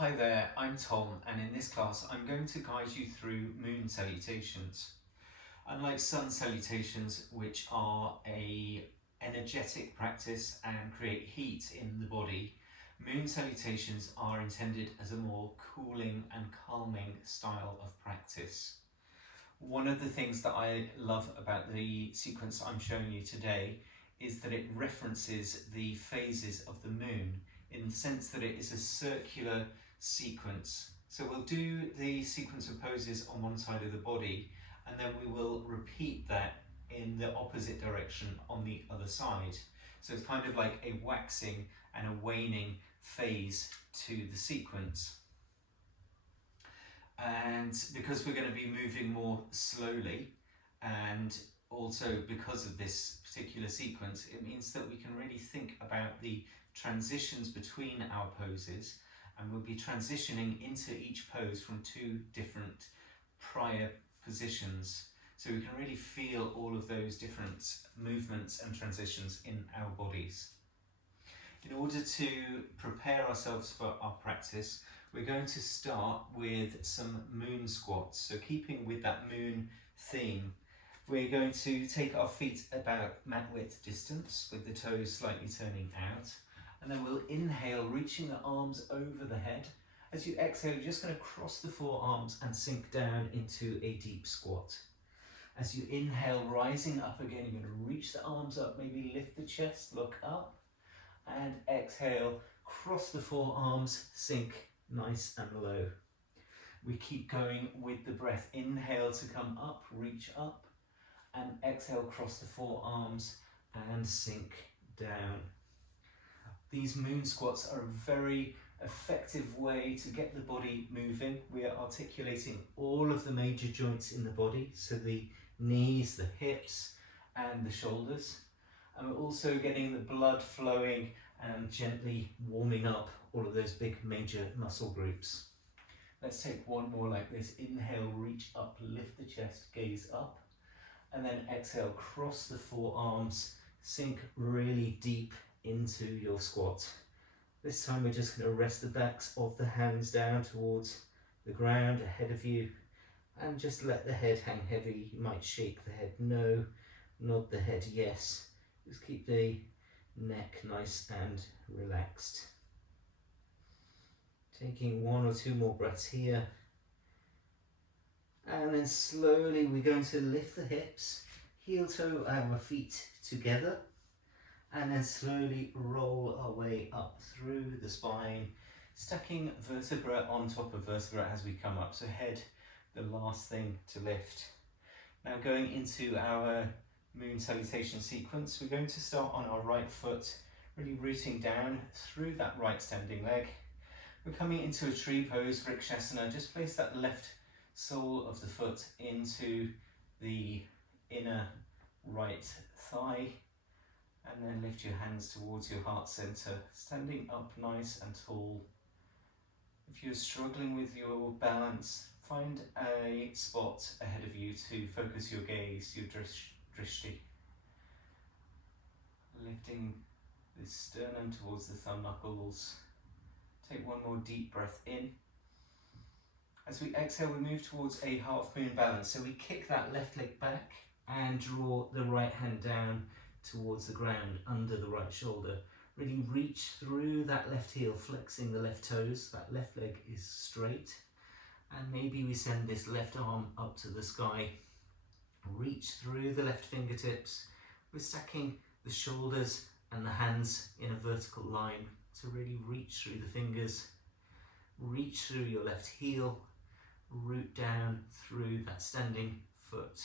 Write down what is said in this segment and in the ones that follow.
Hi there, I'm Tom, and in this class I'm going to guide you through moon salutations. Unlike sun salutations, which are a energetic practice and create heat in the body, moon salutations are intended as a more cooling and calming style of practice. One of the things that I love about the sequence I'm showing you today is that it references the phases of the moon in the sense that it is a circular sequence. So we'll do the sequence of poses on one side of the body, and then we will repeat that in the opposite direction on the other side. So it's kind of like a waxing and a waning phase to the sequence. And because we're going to be moving more slowly, and also because of this particular sequence, it means that we can really think about the transitions between our poses, and we'll be transitioning into each pose from two different prior positions. So we can really feel all of those different movements and transitions in our bodies. In order to prepare ourselves for our practice, we're going to start with some moon squats. So keeping with that moon theme, we're going to take our feet about mat width distance with the toes slightly turning out. And then we'll inhale, reaching the arms over the head. As you exhale, you're just going to cross the forearms and sink down into a deep squat. As you inhale, rising up again, you're going to reach the arms up, maybe lift the chest, look up. And exhale, cross the forearms, sink nice and low. We keep going with the breath. Inhale to come up, reach up, and exhale, cross the forearms and sink down. These moon squats are a very effective way to get the body moving. We are articulating all of the major joints in the body, so the knees, the hips, and the shoulders. And we're also getting the blood flowing and gently warming up all of those big major muscle groups. Let's take one more like this. Inhale, reach up, lift the chest, gaze up. And then exhale, cross the forearms, sink really deep into your squat. This time we're just going to rest the backs of the hands down towards the ground ahead of you, and just let the head hang heavy. You might shake the head no, nod the head yes. Just keep the neck nice and relaxed. Taking one or two more breaths here. And then slowly we're going to lift the hips, heel toe our feet together, and then slowly roll our way up through the spine, stacking vertebra on top of vertebra as we come up. So head, the last thing to lift. Now going into our moon salutation sequence, we're going to start on our right foot, really rooting down through that right standing leg. We're coming into a tree pose, Vrikshasana. Just place that left sole of the foot into the inner right thigh, and then lift your hands towards your heart center, standing up nice and tall. If you're struggling with your balance, find a spot ahead of you to focus your gaze, your drishti. Lifting the sternum towards the thumb knuckles. Take one more deep breath in. As we exhale, we move towards a half moon balance. So we kick that left leg back and draw the right hand down towards the ground under the right shoulder. Really reach through that left heel, flexing the left toes. That left leg is straight. And maybe we send this left arm up to the sky. Reach through the left fingertips. We're stacking the shoulders and the hands in a vertical line to really reach through the fingers. Reach through your left heel. Root down through that standing foot.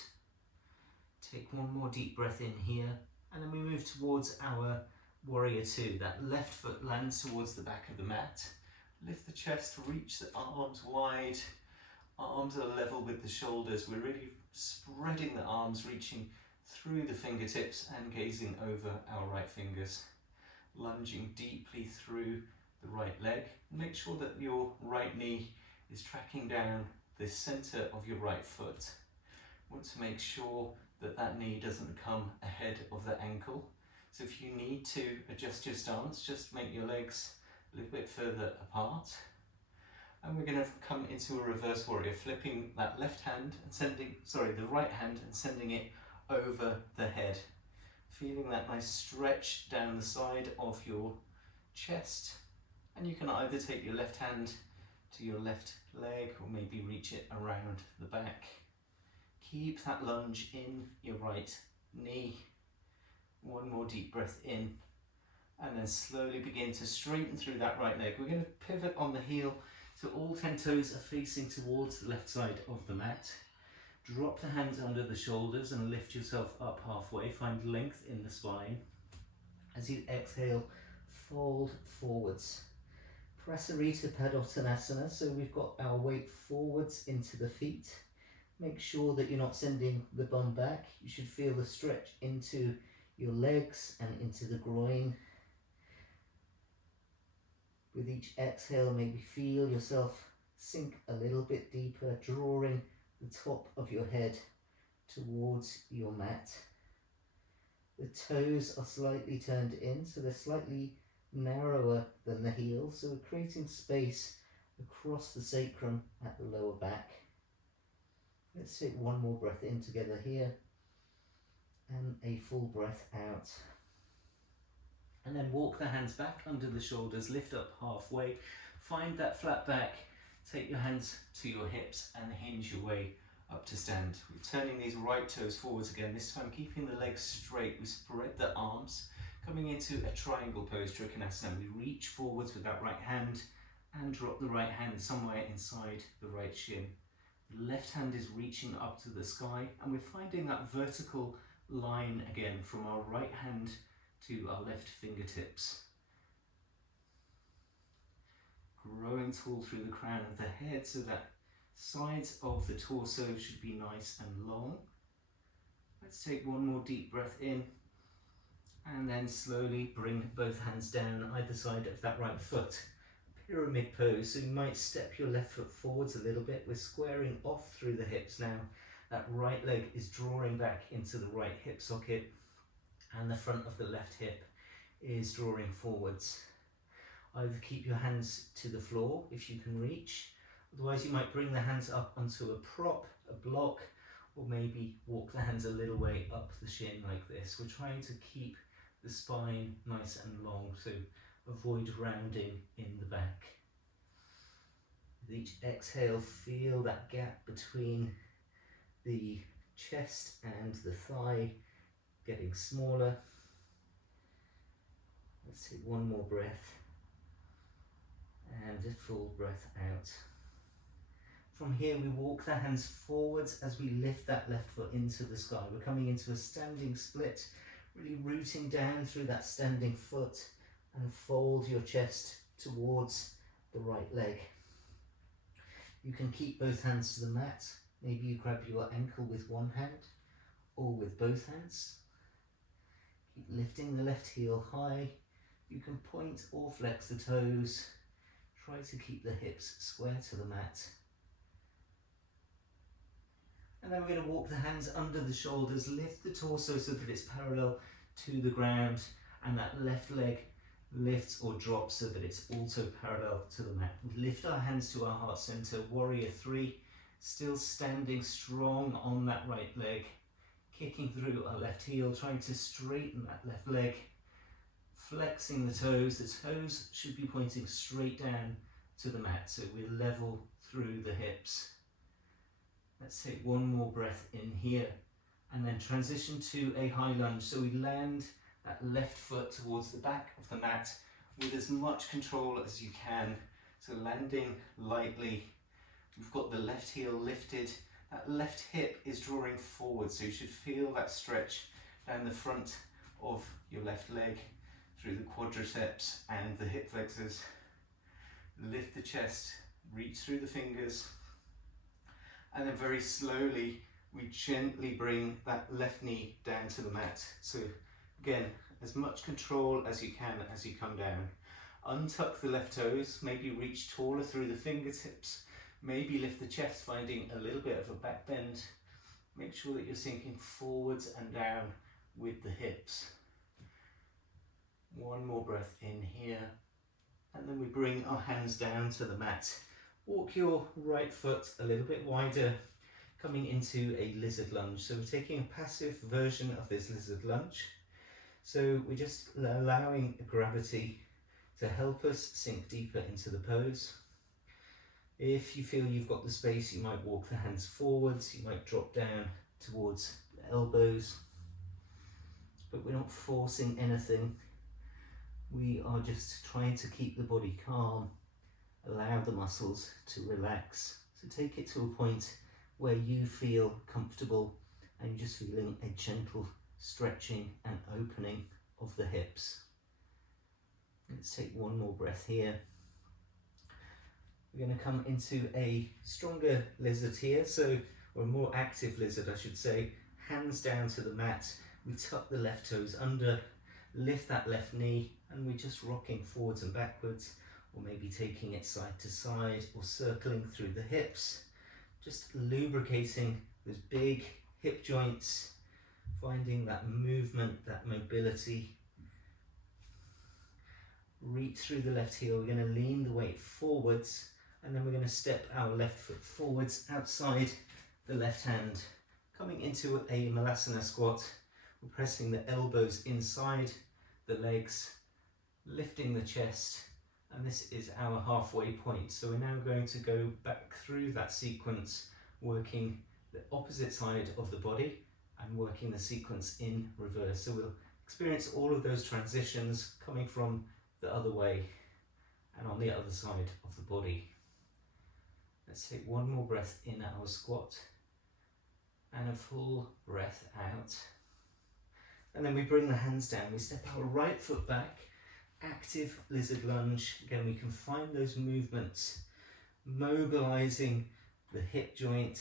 Take one more deep breath in here, and then we move towards our warrior two. That left foot lands towards the back of the mat. Lift the chest, reach the arms wide. Arms are level with the shoulders. We're really spreading the arms, reaching through the fingertips and gazing over our right fingers. Lunging deeply through the right leg. Make sure that your right knee is tracking down the center of your right foot. Want to make sure that that knee doesn't come ahead of the ankle. So if you need to adjust your stance, just make your legs a little bit further apart. And we're going to come into a reverse warrior, flipping that left hand and sending, sorry, the right hand and sending it over the head. Feeling that nice stretch down the side of your chest. And you can either take your left hand to your left leg or maybe reach it around the back. Keep that lunge in your right knee. One more deep breath in. And then slowly begin to straighten through that right leg. We're going to pivot on the heel so all 10 toes are facing towards the left side of the mat. Drop the hands under the shoulders and lift yourself up halfway. Find length in the spine. As you exhale, fold forwards. Prasarita Padottanasana, so we've got our weight forwards into the feet. Make sure that you're not sending the bum back. You should feel the stretch into your legs and into the groin. With each exhale, maybe feel yourself sink a little bit deeper, drawing the top of your head towards your mat. The toes are slightly turned in, so they're slightly narrower than the heels, so we're creating space across the sacrum at the lower back. Let's take one more breath in together here, and a full breath out. And then walk the hands back under the shoulders, lift up halfway, find that flat back, take your hands to your hips and hinge your way up to stand. We're turning these right toes forwards again, this time keeping the legs straight. We spread the arms, coming into a triangle pose, Trikonasana. We reach forwards with that right hand and drop the right hand somewhere inside the right shin. The left hand is reaching up to the sky, and we're finding that vertical line again from our right hand to our left fingertips. Growing tall through the crown of the head so that sides of the torso should be nice and long. Let's take one more deep breath in, and then slowly bring both hands down either side of that right foot. Pyramid pose, so you might step your left foot forwards a little bit. We're squaring off through the hips now. That right leg is drawing back into the right hip socket, and the front of the left hip is drawing forwards. Either keep your hands to the floor if you can reach, otherwise you might bring the hands up onto a prop, a block, or maybe walk the hands a little way up the shin like this. We're trying to keep the spine nice and long, so avoid rounding in the back. With each exhale, feel that gap between the chest and the thigh getting smaller. Let's take one more breath and a full breath out. From here we walk the hands forwards as we lift that left foot into the sky. We're coming into a standing split, really rooting down through that standing foot, and fold your chest towards the right leg. You can keep both hands to the mat. Maybe you grab your ankle with one hand or with both hands. Keep lifting the left heel high. You can point or flex the toes. Try to keep the hips square to the mat. And then we're going to walk the hands under the shoulders, lift the torso so that it's parallel to the ground, and that left leg lifts or drops so that it's also parallel to the mat. We lift our hands to our heart center, warrior three, still standing strong on that right leg, kicking through our left heel, trying to straighten that left leg, flexing the toes. The toes should be pointing straight down to the mat, so we're level through the hips. Let's take one more breath in here, and then transition to a high lunge. So we land that left foot towards the back of the mat with as much control as you can. So landing lightly. We've got the left heel lifted. That left hip is drawing forward, so you should feel that stretch down the front of your left leg through the quadriceps and the hip flexors. Lift the chest, reach through the fingers, and then very slowly we gently bring that left knee down to the mat. So again, as much control as you can as you come down. Untuck the left toes, maybe reach taller through the fingertips, maybe lift the chest, finding a little bit of a back bend. Make sure that you're sinking forwards and down with the hips. One more breath in here, and then we bring our hands down to the mat. walk your right foot a little bit wider, coming into a lizard lunge. So we're taking a passive version of this lizard lunge. So we're just allowing gravity to help us sink deeper into the pose. If you feel you've got the space, you might walk the hands forwards, you might drop down towards the elbows, but we're not forcing anything. We are just trying to keep the body calm, allow the muscles to relax. So take it to a point where you feel comfortable and you're just feeling a gentle stretching and opening of the hips. Let's take one more breath here. We're going to come into a stronger lizard here, or a more active lizard I should say. Hands down to the mat, we tuck the left toes under, lift that left knee, and we're just rocking forwards and backwards, or maybe taking it side to side or circling through the hips, just lubricating those big hip joints, finding that movement, that mobility. Reach through the left heel, we're going to lean the weight forwards, and then we're going to step our left foot forwards outside the left hand, coming into a malasana squat. We're pressing the elbows inside the legs, lifting the chest, and this is our halfway point. So we're now going to go back through that sequence, working the opposite side of the body and working the sequence in reverse. So we'll experience all of those transitions coming from the other way and on the other side of the body. Let's take one more breath in our squat and a full breath out. And then we bring the hands down, we step our right foot back, active lizard lunge. Again, we can find those movements, mobilizing the hip joint.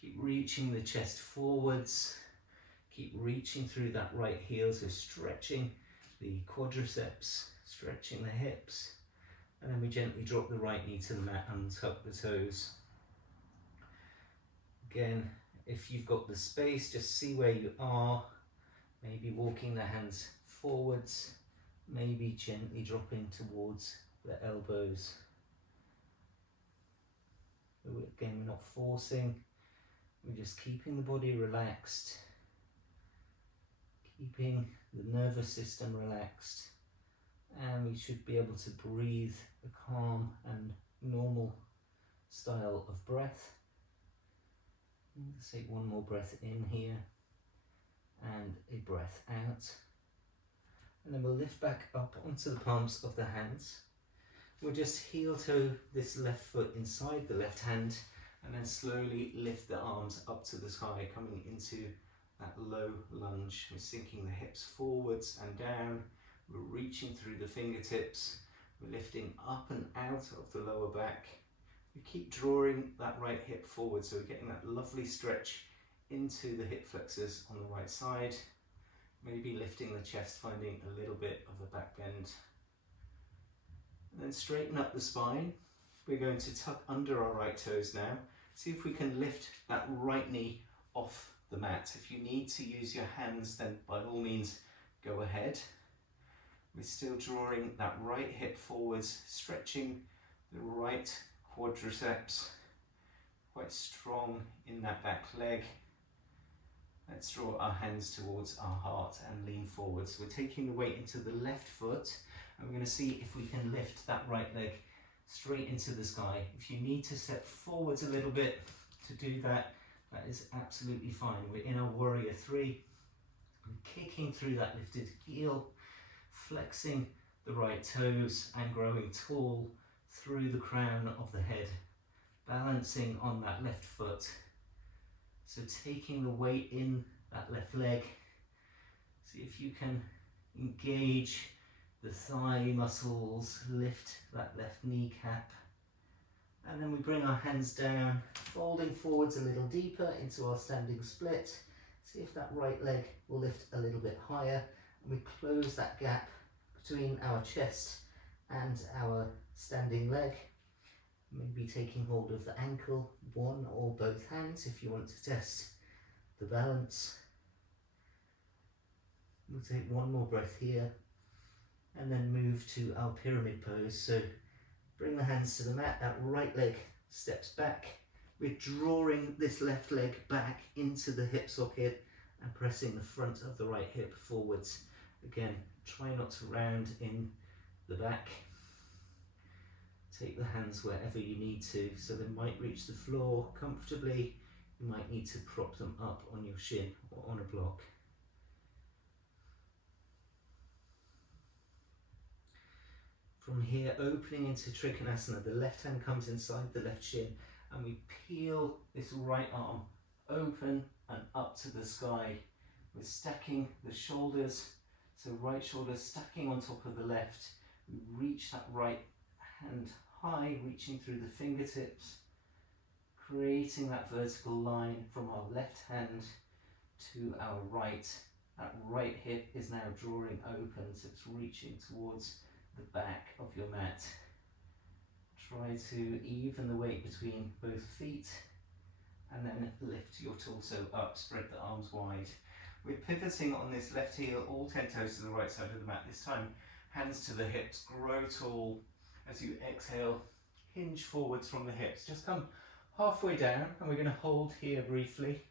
Keep reaching the chest forwards, keep reaching through that right heel, so stretching the quadriceps, stretching the hips, and then we gently drop the right knee to the mat and tuck the toes. Again, if you've got the space, just see where you are, maybe walking the hands forwards, maybe gently dropping towards the elbows. Again, we're not forcing, we're just keeping the body relaxed, keeping the nervous system relaxed, and we should be able to breathe a calm and normal style of breath. Let's take one more breath in here and a breath out, and then we'll lift back up onto the palms of the hands. We'll just heel toe this left foot inside the left hand and then slowly lift the arms up to the sky, coming into that low lunge. We're sinking the hips forwards and down, we're reaching through the fingertips, we're lifting up and out of the lower back. We keep drawing that right hip forward, so we're getting that lovely stretch into the hip flexors on the right side, maybe lifting the chest, finding a little bit of a back bend. And then straighten up the spine. We're going to tuck under our right toes now. See if we can lift that right knee off the mat. If you need to use your hands, then by all means go ahead. We're still drawing that right hip forwards, stretching the right quadriceps, quite strong in that back leg. Let's draw our hands towards our heart and lean forwards. We're taking the weight into the left foot, and we're going to see if we can lift that right leg straight into the sky. If you need to step forwards a little bit to do that, that is absolutely fine. We're in our warrior three. We're kicking through that lifted heel, flexing the right toes and growing tall through the crown of the head, balancing on that left foot. So taking the weight in that left leg. See if you can engage the thigh muscles, lift that left kneecap. And then we bring our hands down, folding forwards a little deeper into our standing split. See if that right leg will lift a little bit higher. And we close that gap between our chest and our standing leg. Maybe taking hold of the ankle, one or both hands if you want to test the balance. We'll take one more breath here and then move to our pyramid pose. So Bring the hands to the mat, that right leg steps back. We're drawing this left leg back into the hip socket and pressing the front of the right hip forwards. Again, try not to round in the back. Take the hands wherever you need to, so they might reach the floor comfortably. You might need to prop them up on your shin or on a block. From here, opening into Trikonasana, the left hand comes inside the left shin and we peel this right arm open and up to the sky. We're stacking the shoulders, so right shoulder stacking on top of the left. We reach that right hand high, reaching through the fingertips, creating that vertical line from our left hand to our right. That right hip is now drawing open, so it's reaching towards the back of your mat. Try to even the weight between both feet and then lift your torso up, spread the arms wide. We're pivoting on this left heel, all 10 toes to the right side of the mat this time. Hands to the hips, grow tall. As you exhale, hinge forwards from the hips. Just come halfway down and we're going to hold here briefly.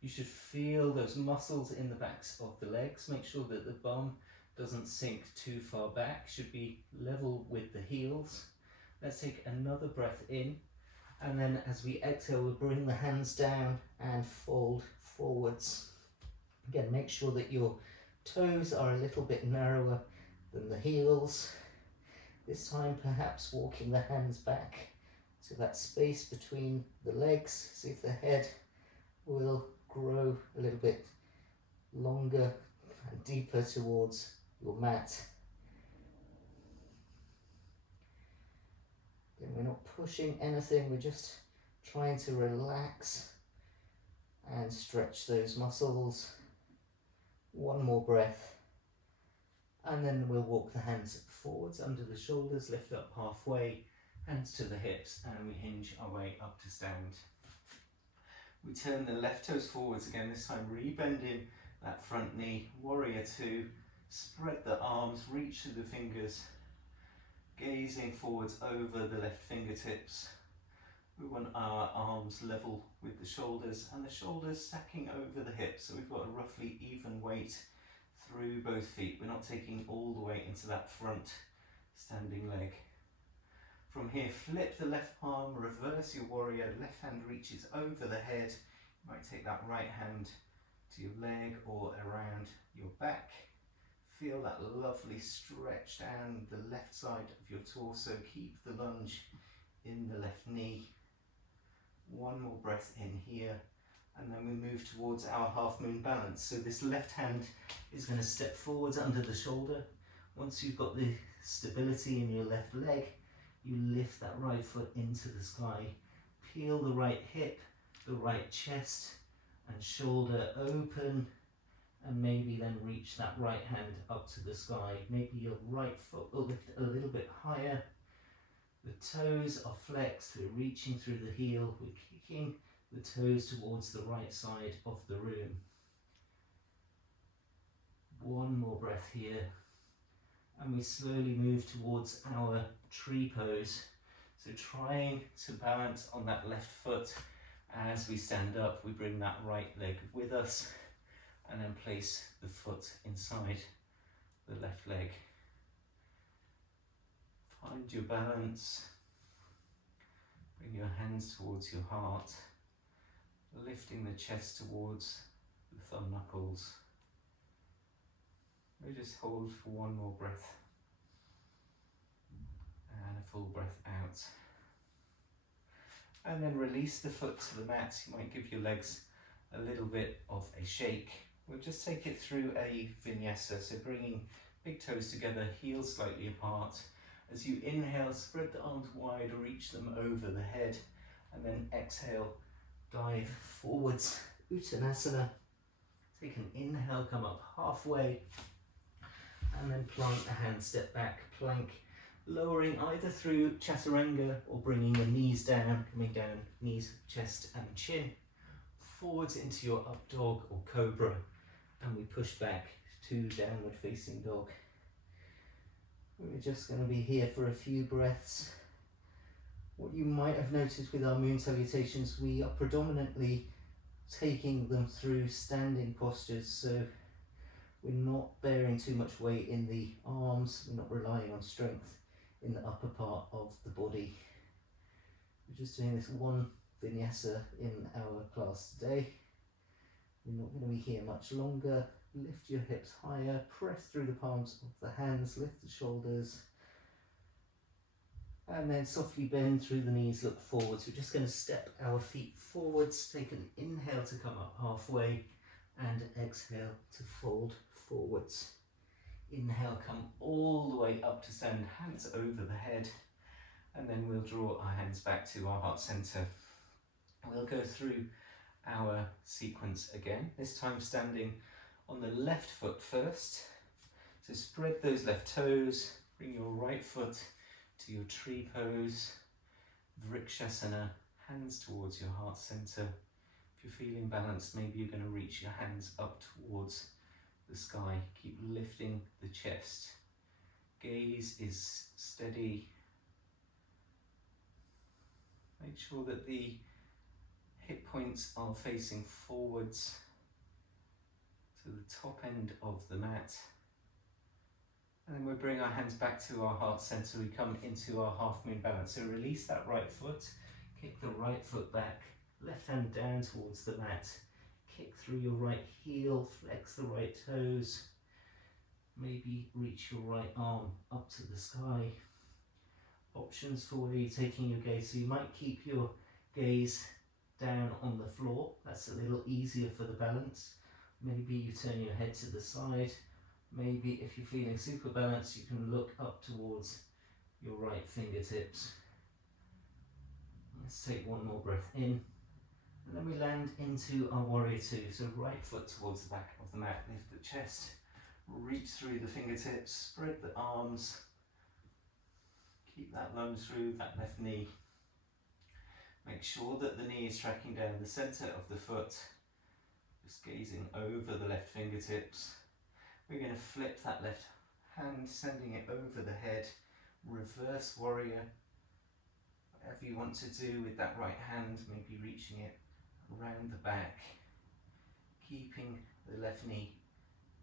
You should feel those muscles in the backs of the legs. Make sure that the bum doesn't sink too far back, should be level with the heels. Let's take another breath in, and then as we exhale, we'll bring the hands down and fold forwards. Again, make sure that your toes are a little bit narrower than the heels. This time perhaps walking the hands back to that space between the legs. See if the head will grow a little bit longer and deeper towards your mat. Again, we're not pushing anything, we're just trying to relax and stretch those muscles. One more breath, and then we'll walk the hands forwards under the shoulders, lift up halfway, hands to the hips, and we hinge our way up to stand. We turn the left toes forwards again, this time rebending that front knee, warrior two. Spread the arms, reach through the fingers, gazing forwards over the left fingertips. We want our arms level with the shoulders and the shoulders stacking over the hips, so we've got a roughly even weight through both feet. We're not taking all the weight into that front standing leg. From here, flip the left palm, reverse your warrior, left hand reaches over the head. You might take that right hand to your leg or around your back. Feel that lovely stretch down the left side of your torso. Keep the lunge in the left knee. One more breath in here, and then we move towards our half moon balance. So this left hand is going to step forwards under the shoulder. Once you've got the stability in your left leg, you lift that right foot into the sky. Peel the right hip, the right chest and shoulder open, and maybe then reach that right hand up to the sky. Maybe your right foot will lift a little bit higher. The toes are flexed, we're reaching through the heel, we're kicking the toes towards the right side of the room. One more breath here, and we slowly move towards our tree pose. So trying to balance on that left foot. As we stand up, we bring that right leg with us, and then place the foot inside the left leg. Find your balance. Bring your hands towards your heart, lifting the chest towards the thumb knuckles. We just hold for one more breath, and a full breath out. And then release the foot to the mat. You might give your legs a little bit of a shake. We'll just take it through a vinyasa, so bringing big toes together, heels slightly apart. As you inhale, spread the arms wide, reach them over the head, and then exhale, dive forwards, Uttanasana. Take an inhale, come up halfway, and then plant the hand, step back, plank, lowering either through Chaturanga or bringing the knees down, coming down, knees, chest and chin, forwards into your up dog or cobra, and we push back to downward facing dog. We're just going to be here for a few breaths. What you might have noticed with our moon salutations, we are predominantly taking them through standing postures, so we're not bearing too much weight in the arms, we're not relying on strength in the upper part of the body. We're just doing this one vinyasa in our class today. We're not going to be here much longer. Lift your hips higher, press through the palms of the hands, lift the shoulders, and then softly bend through the knees, look forwards. We're just going to step our feet forwards, take an inhale to come up halfway, and exhale to fold forwards. Inhale, come all the way up to stand, hands over the head, and then we'll draw our hands back to our heart center. We'll go through our sequence again, this time standing on the left foot first. So spread those left toes, bring your right foot to your tree pose, Vrikshasana, hands towards your heart center. If you're feeling balanced, maybe you're going to reach your hands up towards the sky. Keep lifting the chest. Gaze is steady. Make sure that the hip points are facing forwards to the top end of the mat. And then we bring our hands back to our heart center. We come into our half moon balance. So release that right foot, kick the right foot back, left hand down towards the mat. Kick through your right heel, flex the right toes. Maybe reach your right arm up to the sky. Options for where you're taking your gaze. So you might keep your gaze down on the floor. That's a little easier for the balance. Maybe you turn your head to the side. Maybe if you're feeling super balanced, you can look up towards your right fingertips. Let's take one more breath in. And then we land into our warrior two. So right foot towards the back of the mat, lift the chest, reach through the fingertips, spread the arms. Keep that lunge through that left knee. Make sure that the knee is tracking down the center of the foot. Just gazing over the left fingertips. We're going to flip that left hand, sending it over the head, reverse warrior. Whatever you want to do with that right hand, maybe reaching it around the back, keeping the left knee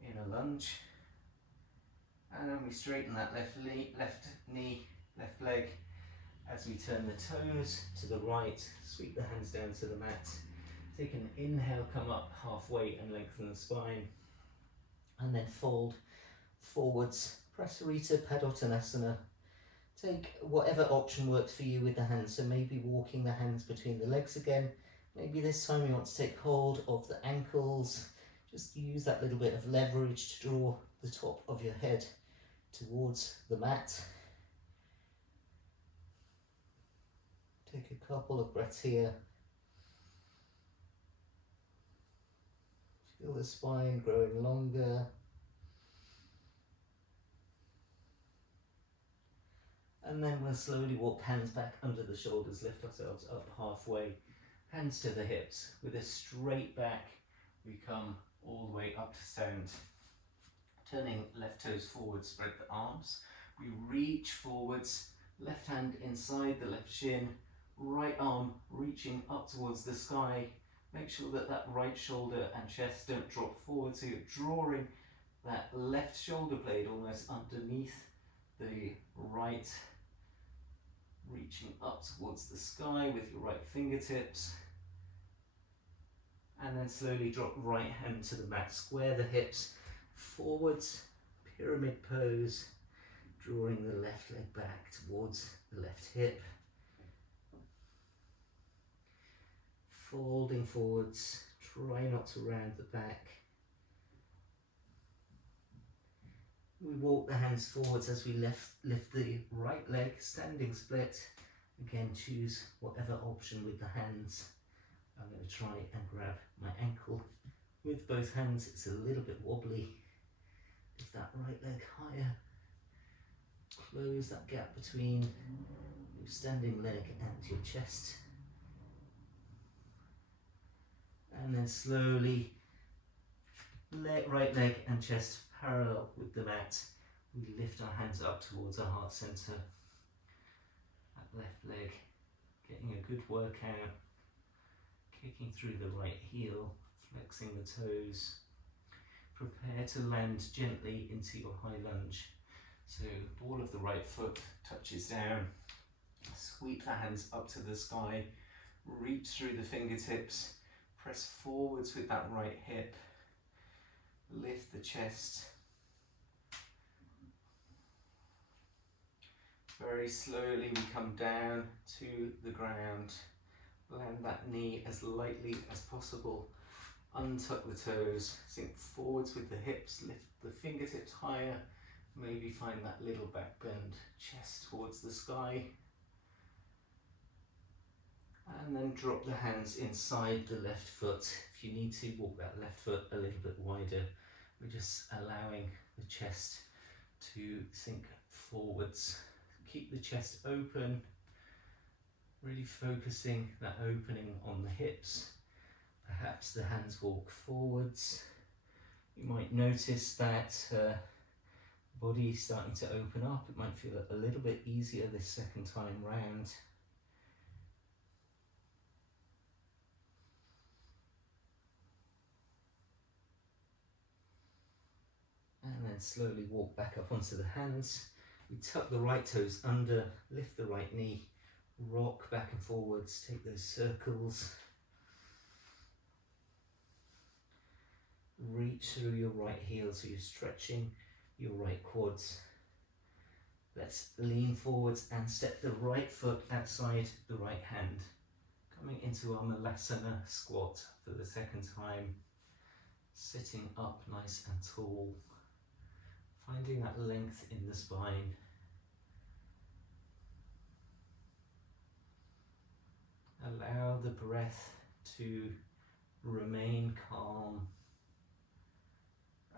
in a lunge. And then we straighten that left knee, left leg, as we turn the toes to the right, sweep the hands down to the mat. Take an inhale, come up halfway and lengthen the spine. And then fold forwards, Prasarita Padottanasana. Take whatever option works for you with the hands. So maybe walking the hands between the legs again. Maybe this time you want to take hold of the ankles. Just use that little bit of leverage to draw the top of your head towards the mat. Take a couple of breaths here. Feel the spine growing longer. And then we'll slowly walk hands back under the shoulders, lift ourselves up halfway, hands to the hips. With a straight back, we come all the way up to stand. Turning left toes forward, spread the arms. We reach forwards, left hand inside the left shin, right arm reaching up towards the sky. Make sure that that right shoulder and chest don't drop forward, so you're drawing that left shoulder blade almost underneath the right, reaching up towards the sky with your right fingertips. And then slowly drop right hand to the mat, square the hips forwards, pyramid pose, drawing the left leg back towards the left hip. Folding forwards, try not to round the back. We walk the hands forwards as we lift the right leg, standing split. Again, choose whatever option with the hands. I'm going to try and grab my ankle with both hands. It's a little bit wobbly. Lift that right leg higher. Close that gap between your standing leg and your chest. And then slowly, right leg and chest parallel with the mat. We lift our hands up towards our heart center. That left leg good workout. Kicking through the right heel, flexing the toes. Prepare to land gently into your high lunge. So ball of the right foot touches down. Sweep the hands up to the sky. Reach through the fingertips. Press forwards with that right hip. Lift the chest. Very slowly we come down to the ground. Land that knee as lightly as possible. Untuck the toes. Sink forwards with the hips. Lift the fingertips higher. Maybe find that little back bend. Chest towards the sky. And then drop the hands inside the left foot. If you need to, walk that left foot a little bit wider. We're just allowing the chest to sink forwards. Keep the chest open, really focusing that opening on the hips. Perhaps the hands walk forwards. You might notice that body starting to open up. It might feel a little bit easier this second time round. And then slowly walk back up onto the hands. We tuck the right toes under, lift the right knee, rock back and forwards, take those circles. Reach through your right heel so you're stretching your right quads. Let's lean forwards and step the right foot outside the right hand. Coming into our Malasana squat for the second time. Sitting up nice and tall. Finding that length in the spine. Allow the breath to remain calm.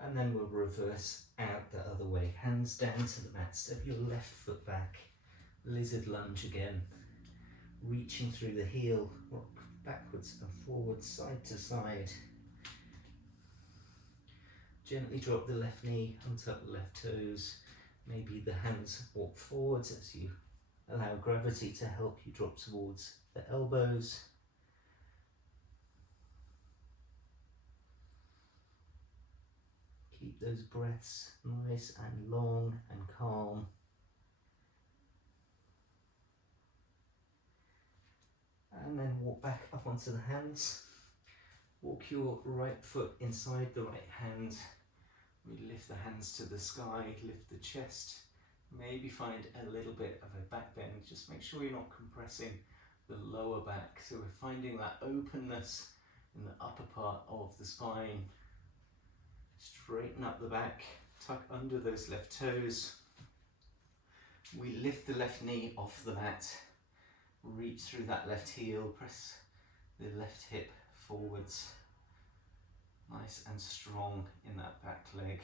And then we'll reverse out the other way. Hands down to the mat. Step your left foot back. Lizard lunge again. Reaching through the heel. Rock backwards and forwards, side to side. Gently drop the left knee, untuck the left toes. Maybe the hands walk forwards as you allow gravity to help you drop towards the elbows. Keep those breaths nice and long and calm. And then walk back up onto the hands. Walk your right foot inside the right hand. We lift the hands to the sky, lift the chest. Maybe find a little bit of a back bend. Just make sure you're not compressing the lower back. So we're finding that openness in the upper part of the spine. Straighten up the back, tuck under those left toes. We lift the left knee off the mat. Reach through that left heel, press the left hip forwards. Nice and strong in that back leg.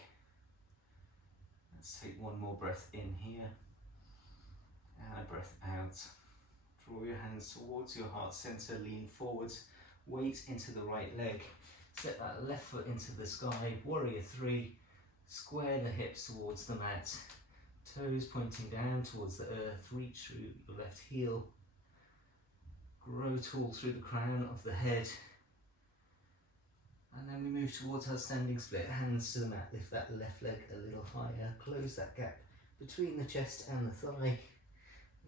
Let's take one more breath in here and a breath out. Draw your hands towards your heart center, lean forwards, weight into the right leg. Set that left foot into the sky, warrior three. Square the hips towards the mat. Toes pointing down towards the earth. Reach through your left heel. Grow tall through the crown of the head. And then we move towards our standing split. Hands to the mat. Lift that left leg a little higher. Close that gap between the chest and the thigh.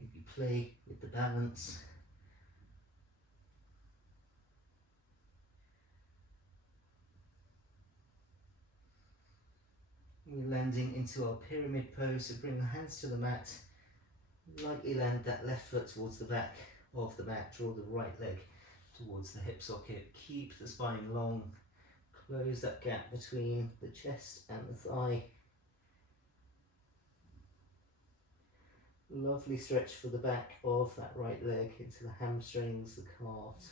Maybe play with the balance. We're landing into our pyramid pose, so bring the hands to the mat. Lightly land that left foot towards the back of the mat. Draw the right leg towards the hip socket. Keep the spine long. Close that gap between the chest and the thigh. Lovely stretch for the back of that right leg into the hamstrings, the calves.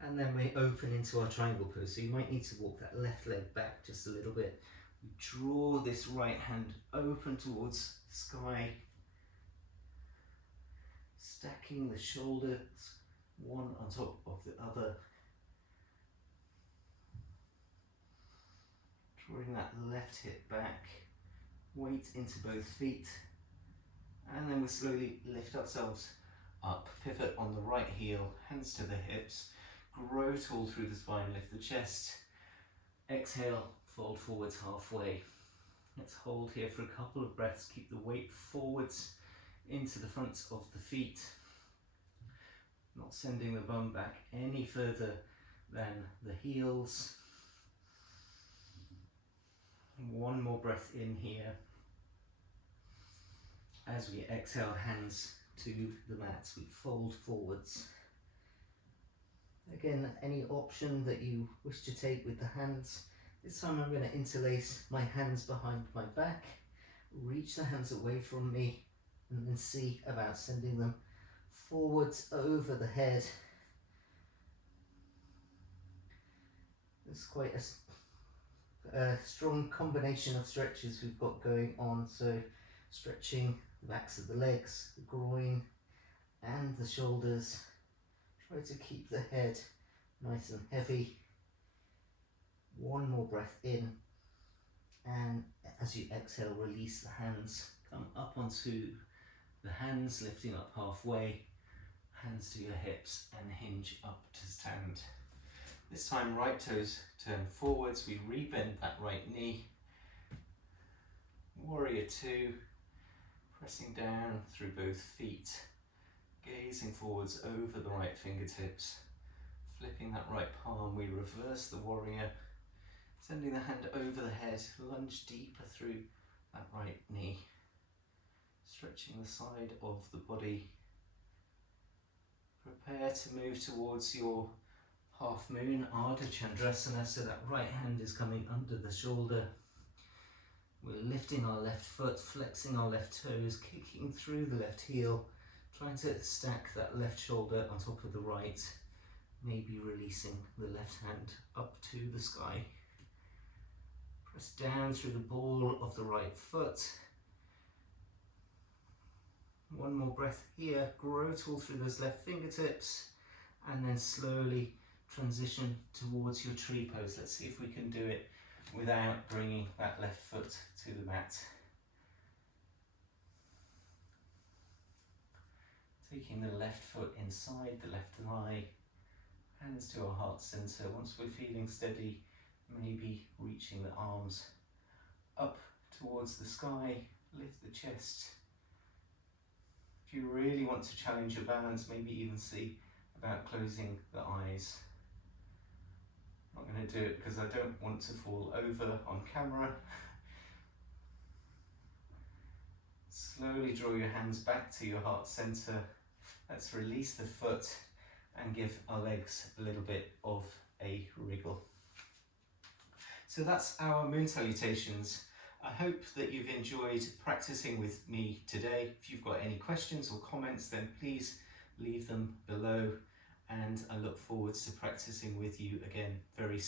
And then we open into our triangle pose. So you might need to walk that left leg back just a little bit. We draw this right hand open towards the sky. Stacking the shoulders one on top of the other. Drawing that left hip back. Weight into both feet. And then we'll slowly lift ourselves up, pivot on the right heel, hands to the hips, grow tall through the spine, lift the chest. Exhale, fold forwards halfway. Let's hold here for a couple of breaths, keep the weight forwards into the fronts of the feet. Not sending the bum back any further than the heels. One more breath in here. As we exhale, hands to the mats, we fold forwards. Again, any option that you wish to take with the hands. This time I'm going to interlace my hands behind my back, reach the hands away from me, and then see about sending them forwards over the head. There's quite a strong combination of stretches we've got going on, so stretching the backs of the legs, the groin and the shoulders. Try to keep the head nice and heavy. One more breath in, and as you exhale, release the hands. Come up onto the hands, lifting up halfway, hands to your hips, and hinge up to stand. This time right toes turn forwards, we rebend that right knee. Warrior two, pressing down through both feet, gazing forwards over the right fingertips, flipping that right palm, we reverse the warrior, sending the hand over the head, lunge deeper through that right knee, stretching the side of the body. Prepare to move towards your half moon, Ardha Chandrasana, so that right hand is coming under the shoulder. We're lifting our left foot, flexing our left toes, kicking through the left heel, trying to stack that left shoulder on top of the right, maybe releasing the left hand up to the sky. Press down through the ball of the right foot. One more breath here, grow tall through those left fingertips, and then slowly transition towards your tree pose. Let's see if we can do it without bringing that left foot to the mat. Taking the left foot inside the left thigh, hands to our heart center. Once we're feeling steady, maybe reaching the arms up towards the sky, lift the chest. If you really want to challenge your balance, maybe even see about closing the eyes. I'm not going to do it because I don't want to fall over on camera. Slowly draw your hands back to your heart center. Let's release the foot and give our legs a little bit of a wriggle. So that's our moon salutations. I hope that you've enjoyed practicing with me today. If you've got any questions or comments, then please leave them below, and I look forward to practicing with you again very soon.